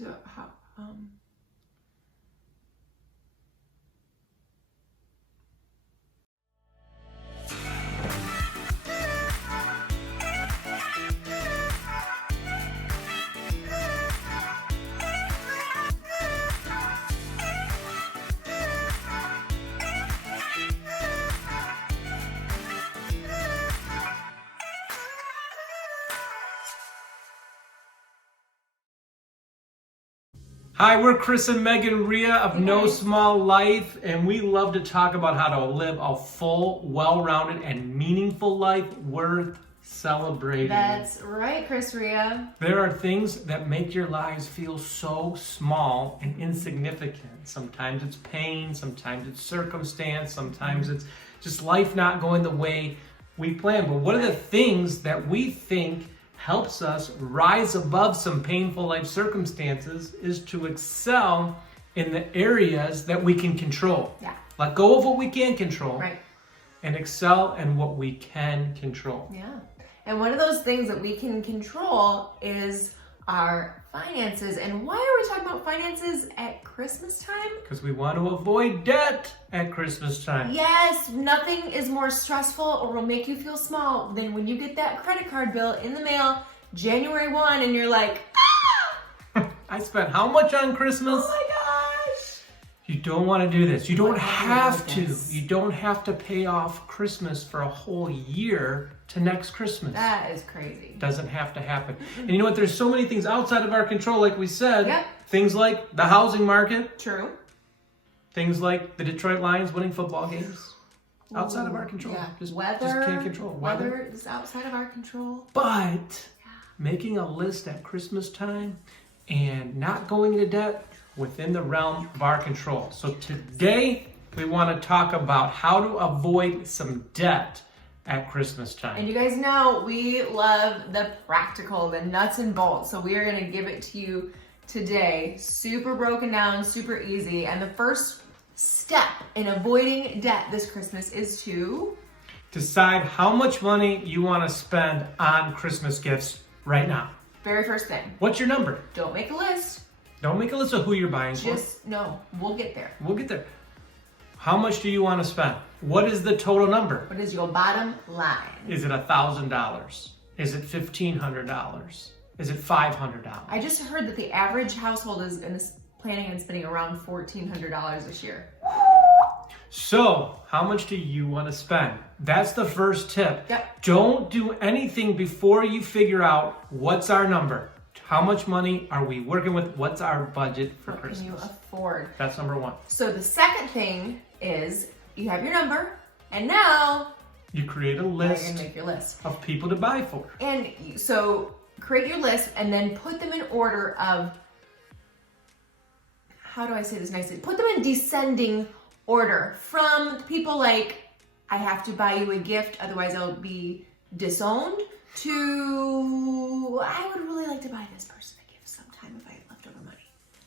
So how? Hi, we're Chris and Megan Ria of No Small Life, and we love to talk about how to live a full, well-rounded, and meaningful life worth celebrating. That's right, Chris Ria. There are things that make your lives feel so small and insignificant. Sometimes it's pain, sometimes it's circumstance, sometimes it's just life not going the way we planned. But one of the things that we think helps us rise above some painful life circumstances is to excel in the areas that we can control. Yeah. Let go of what we can't control. Right. And excel in what we can control. Yeah. And one of those things that we can control is our finances. And why are we talking about finances at Christmas time? Because we want to avoid debt at Christmas time. Yes, nothing is more stressful or will make you feel small than when you get that credit card bill in the mail January 1 and you're like, I spent how much on Christmas? oh my gosh. You don't want to do this. You don't What have about to. this? You don't have to pay off Christmas for a whole year to next Christmas. That is crazy. Doesn't have to happen. And you know what? There's so many things outside of our control, like we said. Yep. Things like the housing market. True. Things like the Detroit Lions winning football games. Outside of our control. Yeah. Just Weather. can't control. Weather is outside of our control. But making a list at Christmas time and not going into debt within the realm of our control. So today we want to talk about how to avoid some debt at Christmas time. And you guys know we love the practical, the nuts and bolts. So we are going to give it to you today. Super broken down, super easy. And the first step in avoiding debt this Christmas is to Decide how much money you want to spend on Christmas gifts right now. very first thing. What's your number? Don't make a list. Don't make a list of who you're buying for. Just no. We'll get there. We'll get there. How much do you want to spend? What is the total number? What is your bottom line? Is it $1,000? Is it $1,500? Is it $500? I just heard that the average household is planning on spending around $1,400 this year. So, how much do you want to spend? That's the first tip. Yep. Don't do anything before you figure out what's our number. How much money are we working with? What's our budget for What can you Christmas? afford? That's number one. So the second thing is you have your number, and now You create a you're list gonna make your list. of people to buy for. And so create your list and then put them in order of, how do I say this nicely? Put them in descending order from people like, I have to buy you a gift, otherwise I'll be disowned, to, I would really like to buy this person a gift sometime if I have leftover money.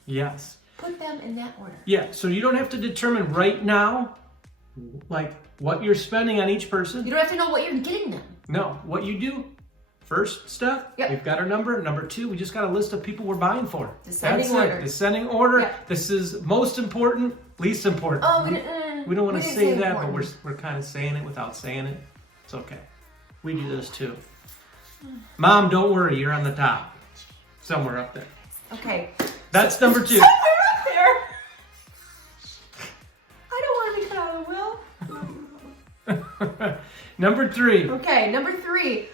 Yes. Put them in that order. Yeah, so you don't have to determine right now, like, what you're spending on each person. You don't have to know what you're getting them. No, what you do, first step, Yep. we've got our number. Number two, we just got a list of people we're buying for. Descending That's order. it, descending order. Yep. This is most important, least important. Oh, We don't want to didn't say that, important. but we're kind of saying it without saying it. It's okay. We do this too. Mom, don't worry, you're on the top. Somewhere up there. Okay. That's number two. Somewhere up there. I don't want to be cut out of the will. Number three. Okay, number 3.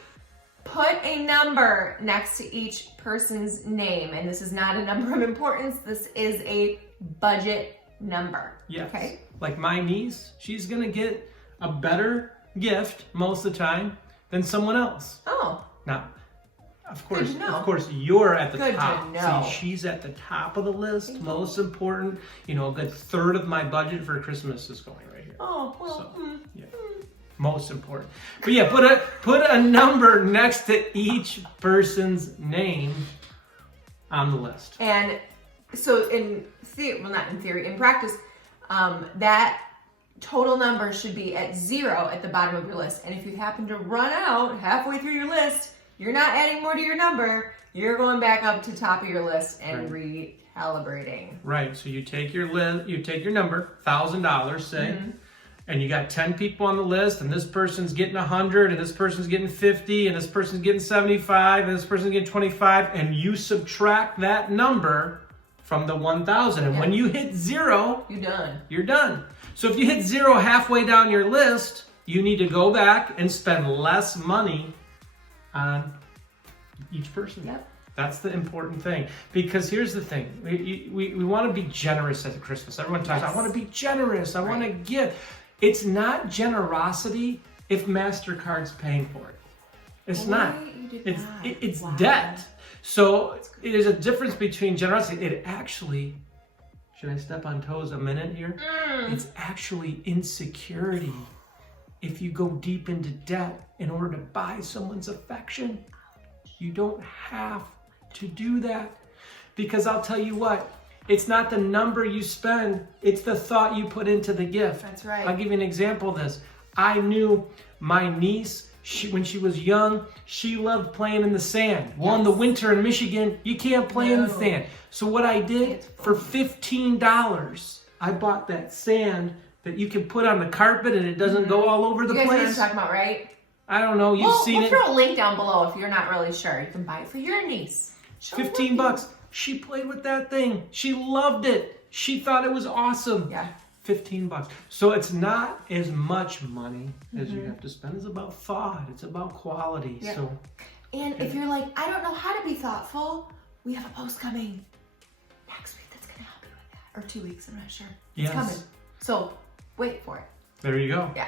Put a number next to each person's name. And this is not a number of importance. This is a budget number. Yes. Okay. Like my niece, she's going to get a better gift most of the time than someone else. Oh, Now, of Good course, to know. you're at the Good to top. know. See, she's at the top of the list. Thank you. Most important, you know, a good third of my budget for Christmas is going right here. oh, well. So, yeah. Most important. But yeah, put a number next to each person's name on the list. And so in theory, well, not in theory, in practice, that total number should be at 0 at the bottom of your list. And if you happen to run out halfway through your list, you're not adding more to your number. You're going back up to top of your list and recalibrating. Right. So you take your number, $1,000, say, and you got 10 people on the list, and this person's getting 100, and this person's getting 50, and this person's getting 75, and this person's getting 25, and you subtract that number from the 1,000. And when you hit 0, you're done. So if you hit 0 halfway down your list, you need to go back and spend less money on each person. Yep. That's the important thing. Because here's the thing. We want to be generous at Christmas. Everyone talks, I want to be generous. I want to give. It's not generosity if MasterCard's paying for it. It's not. It's debt. So there's a difference between generosity. It actually, should I step on toes a minute here? It's actually insecurity. If you go deep into debt in order to buy someone's affection, you don't have to do that. Because I'll tell you what, it's not the number you spend, it's the thought you put into the gift. That's right. I'll give you an example of this. I knew my niece, when she was young, she loved playing in the sand. Well, in the winter in Michigan, you can't play in the sand. So what I did, for $15, I bought that sand that you can put on the carpet and it doesn't go all over the place. You guys know what I'm talking about, right? I don't know, you've seen it. We'll throw a link down below if you're not really sure. You can buy it for your niece. $15. She played with that thing. She loved it. She thought it was awesome. Yeah. $15. So it's not as much money as you have to spend. It's about thought. It's about quality. Yeah. So, and if you're like, I don't know how to be thoughtful, we have a post coming next week that's going to help you with that. Or 2 weeks, I'm not sure. It's coming. So wait for it. There you go. Yeah.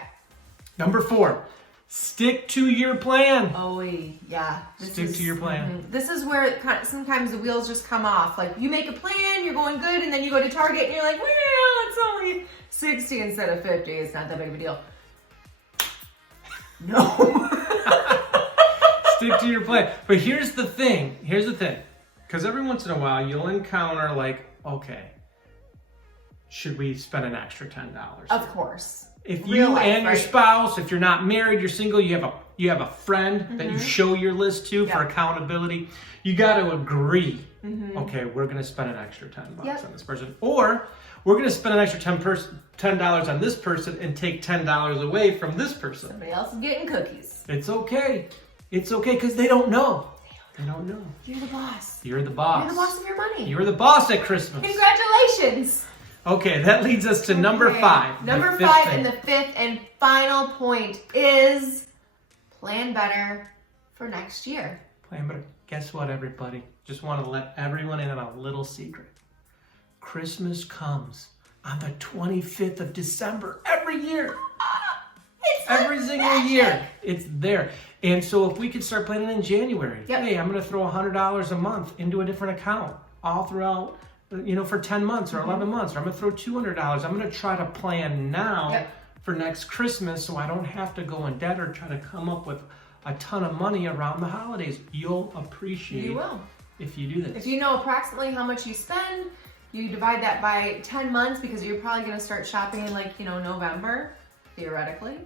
Number 4, stick to your plan. Oh, yeah. Stick to your plan. This is where sometimes the wheels just come off. Like, you make a plan, you're going good, and then you go to Target and you're like, well, it's only 60 instead of 50. It's not that big of a deal. No. Stick to your plan. But here's the thing. Because every once in a while, you'll encounter like, okay, should we spend an extra $10? Of course. If you and your spouse, if you're not married, you're single, you have a friend that you show your list to for accountability, you got to agree. Okay, we're going to spend an extra $10 on this person, or we're going to spend an extra $10 on this person and take $10 away from this person. Somebody else is getting cookies. It's okay. It's okay because they don't know. They don't know. You're the boss. You're the boss. You're the boss of your money. You're the boss at Christmas. Congratulations. Okay, that leads us to number 5. Number 5 and the fifth and final point is plan better for next year. Plan better. Guess what, everybody? Just want to let everyone in on a little secret. Christmas comes on the 25th of December every year. Every single year. It's there. And so if we could start planning in January, hey, I'm going to throw $100 a month into a different account all throughout, for 10 months or 11 months, or I'm going to throw $200. I'm going to try to plan now for next Christmas so I don't have to go in debt or try to come up with a ton of money around the holidays. You'll appreciate if you do this. If you know approximately how much you spend, you divide that by 10 months because you're probably going to start shopping in November, theoretically.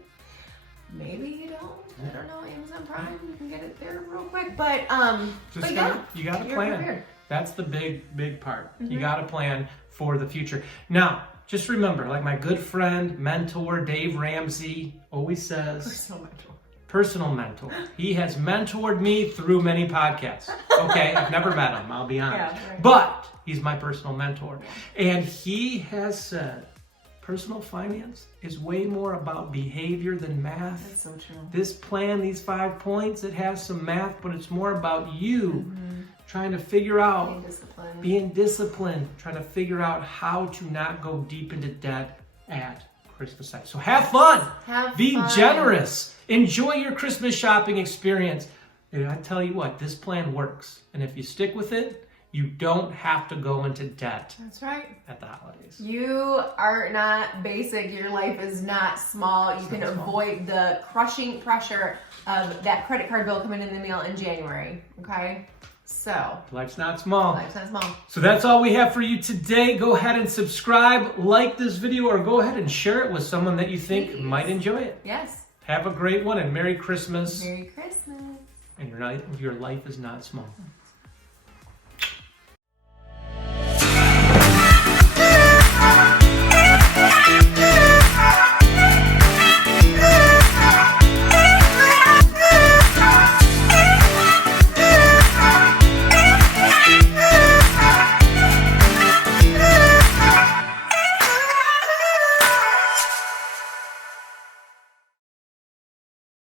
Maybe you don't. I don't know. Amazon Prime, you can get it there real quick. But you got to plan. Prepared. That's the big part. You got to plan for the future. Now, just remember, like my good friend, mentor, Dave Ramsey always says, personal mentor. He has mentored me through many podcasts. Okay, I've never met him, I'll be honest. But he's my personal mentor. And he has said, personal finance is way more about behavior than math. That's so true. This plan, these 5 points, it has some math, but it's more about you trying to figure out, being disciplined, trying to figure out how to not go deep into debt at Christmas time. So have fun. Be generous. Enjoy your Christmas shopping experience. And I tell you what, this plan works. And if you stick with it, you don't have to go into debt. That's right. At the holidays. You are not basic. Your life is not small. You can avoid the crushing pressure of that credit card bill coming in the mail in January. Okay? So. Life's not small. Life's not small. So that's all we have for you today. Go ahead and subscribe, like this video, or go ahead and share it with someone that you think might enjoy it. Yes. Have a great one and Merry Christmas. Merry Christmas. and your life is not small.